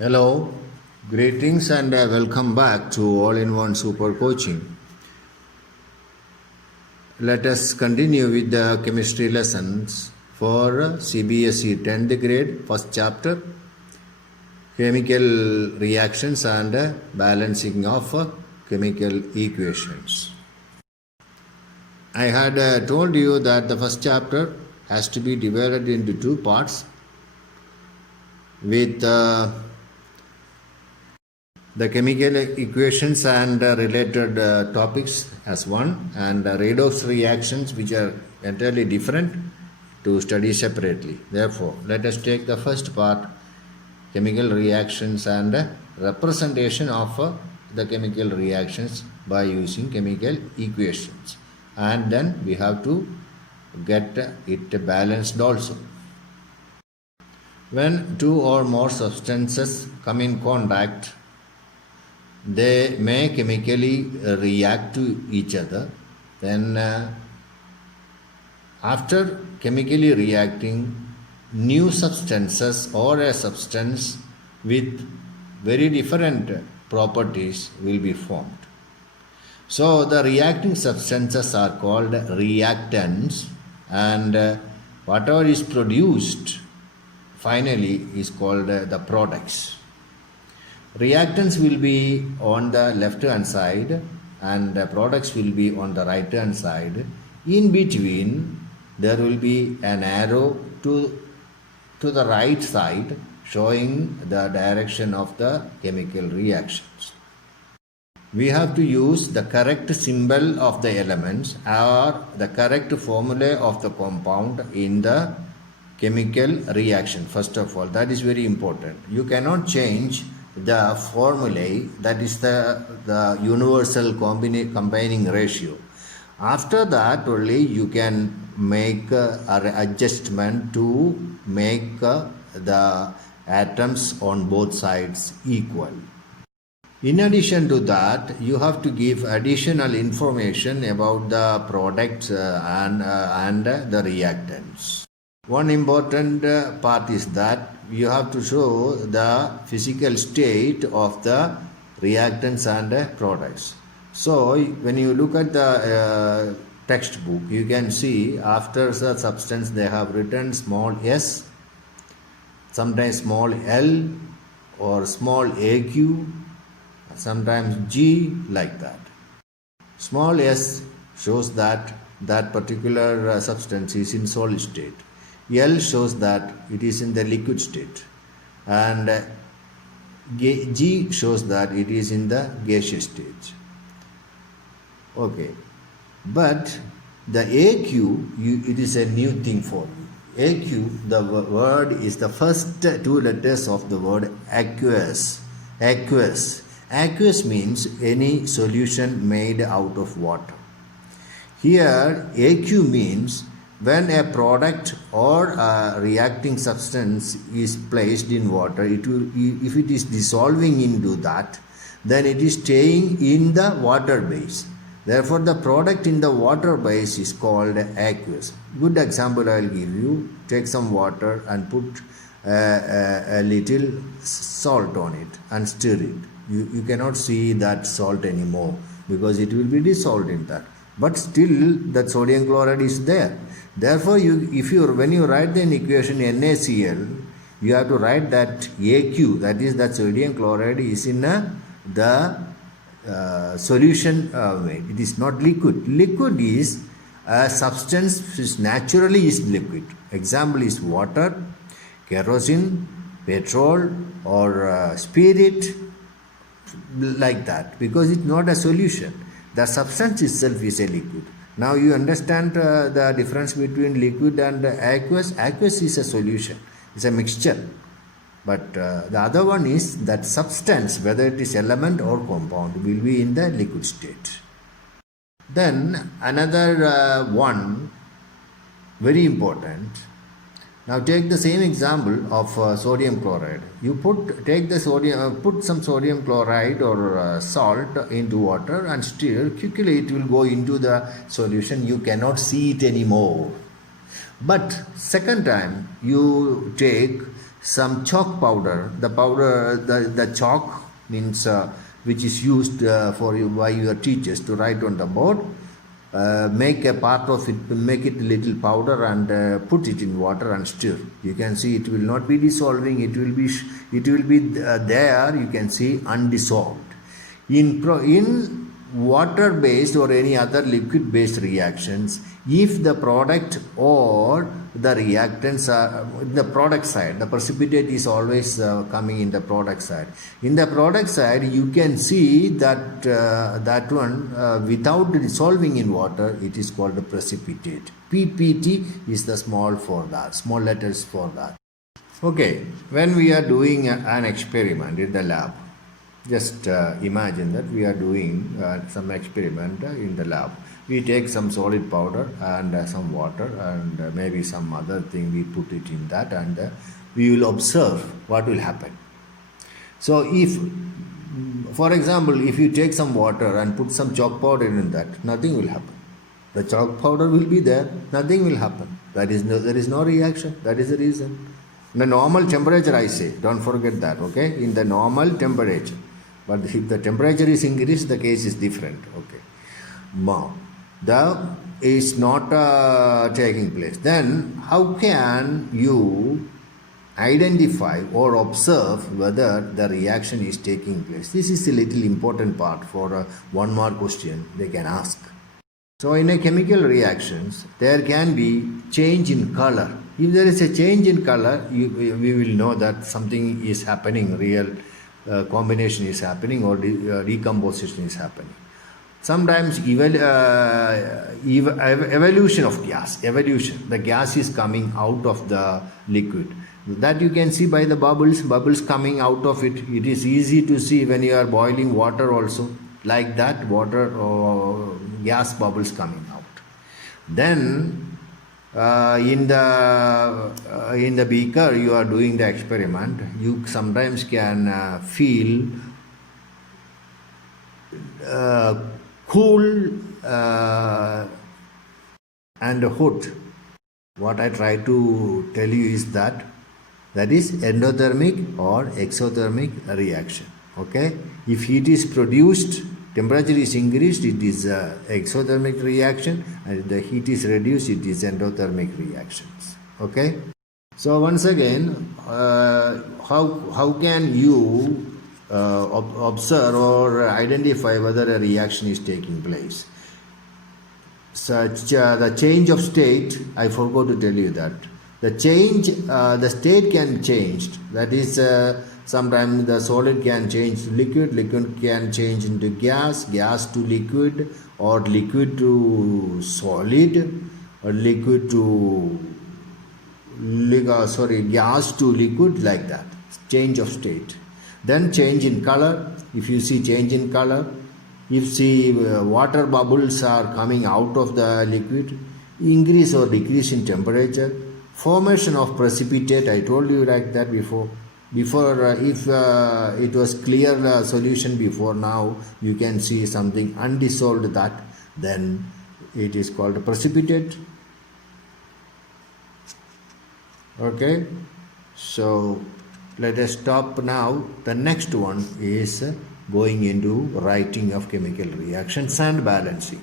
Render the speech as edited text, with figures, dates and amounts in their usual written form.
Hello, greetings and welcome back to All-in-One Super Coaching. Let us continue with the chemistry lessons for CBSE 10th grade, first chapter, chemical reactions and balancing of chemical equations. I had told you that the first chapter has to be divided into two parts with the chemical equations and related topics as one, and redox reactions, which are entirely different, to study separately. Therefore, let us take the first part, chemical reactions and representation of the chemical reactions by using chemical equations, and then we have to get it balanced also. When two or more substances come in contact, they may chemically react to each other. Then after chemically reacting, new substances or a substance with very different properties will be formed. So the reacting substances are called reactants, and whatever is produced finally is called the products. Reactants will be on the left hand side and the products will be on the right hand side. In between there will be an arrow to the right side showing the direction of the chemical reactions. We have to use the correct symbol of the elements or the correct formula of the compound in the chemical reaction. First of all, that is very important. You cannot change the formulae, that is the universal combining ratio. After that only you can make an adjustment to make the atoms on both sides equal. In addition to that, you have to give additional information about the products and the reactants. One important part is that you have to show the physical state of the reactants and products. So when you look at the textbook, you can see after the substance they have written small s, sometimes small l or small aq, sometimes g, like that. Small s shows that that particular substance is in solid state. L shows that it is in the liquid state, and G shows that it is in the gaseous state. Okay, but the AQ, it is a new thing for me. AQ, the word is the first two letters of the word aqueous. Aqueous. Aqueous means any solution made out of water. Here, AQ means when a product or a reacting substance is placed in water, if it is dissolving into that, then it is staying in the water base. Therefore, the product in the water base is called aqueous. Good example I will give you. Take some water and put a little salt on it and stir it. You cannot see that salt anymore because it will be dissolved in that. But still that sodium chloride is there. Therefore, when you write the equation NaCl, you have to write that Aq, that is that sodium chloride is in the solution way. It is not liquid. Liquid is a substance which naturally is liquid. Example is water, kerosene, petrol, or spirit, like that, because it's not a solution. The substance itself is a liquid. Now you understand the difference between liquid and aqueous. Aqueous is a solution, it's a mixture. But the other one is that substance, whether it is element or compound, will be in the liquid state. Then another one, very important. Now take the same example of sodium chloride. You put some sodium chloride or salt into water and stir. Quickly it will go into the solution. You cannot see it anymore. But second time you take some chalk powder. The chalk means which is used for you by your teachers to write on the board. Make a part of it, make it little powder and put it in water and stir. You can see it will not be dissolving. It will be there. You can see undissolved. In water based or any other liquid based reactions, if the product or the reactants are the product side, the precipitate is always coming in the product side. In the product side, you can see that that one without dissolving in water, it is called a precipitate. PPT is the small for that, small letters for that. Okay, when we are doing an experiment in the lab, just imagine that we are doing some experiment in the lab. We take some solid powder and some water and maybe some other thing, we put it in that, and we will observe what will happen. So if, for example, if you take some water and put some chalk powder in that, nothing will happen. The chalk powder will be there, nothing will happen. There is no reaction. That is the reason. In the normal temperature, I say, don't forget that, okay? In the normal temperature. But if the temperature is increased, the case is different. Okay. Now, the is not taking place. Then, how can you identify or observe whether the reaction is taking place? This is a little important part for one more question they can ask. So, in a chemical reactions, there can be change in color. If there is a change in color, we will know that something is happening, real combination is happening or decomposition is happening. Sometimes evolution of gas, the gas is coming out of the liquid. That you can see by the bubbles coming out of it. It is easy to see when you are boiling water also, like that water or gas bubbles coming out. Then in the beaker you are doing the experiment, you sometimes can feel cool and hot. What I try to tell you is that is endothermic or exothermic reaction. Okay, if heat is produced, temperature is increased, it is exothermic reaction, and if the heat is reduced, it is endothermic reactions. Okay, so once again, how can you observe or identify whether a reaction is taking place? The change of state, I forgot to tell you that the state can change. That is, sometimes the solid can change to liquid can change into gas to liquid, or liquid to solid, or gas to liquid, like that. Change of state. Then change in color. If you see change in color, if see water bubbles are coming out of the liquid, increase or decrease in temperature, formation of precipitate, I told you like that before. If it was clear solution before, now you can see something undissolved, that then it is called a precipitate. Okay, so let us stop now. The next one is going into writing of chemical reactions and balancing.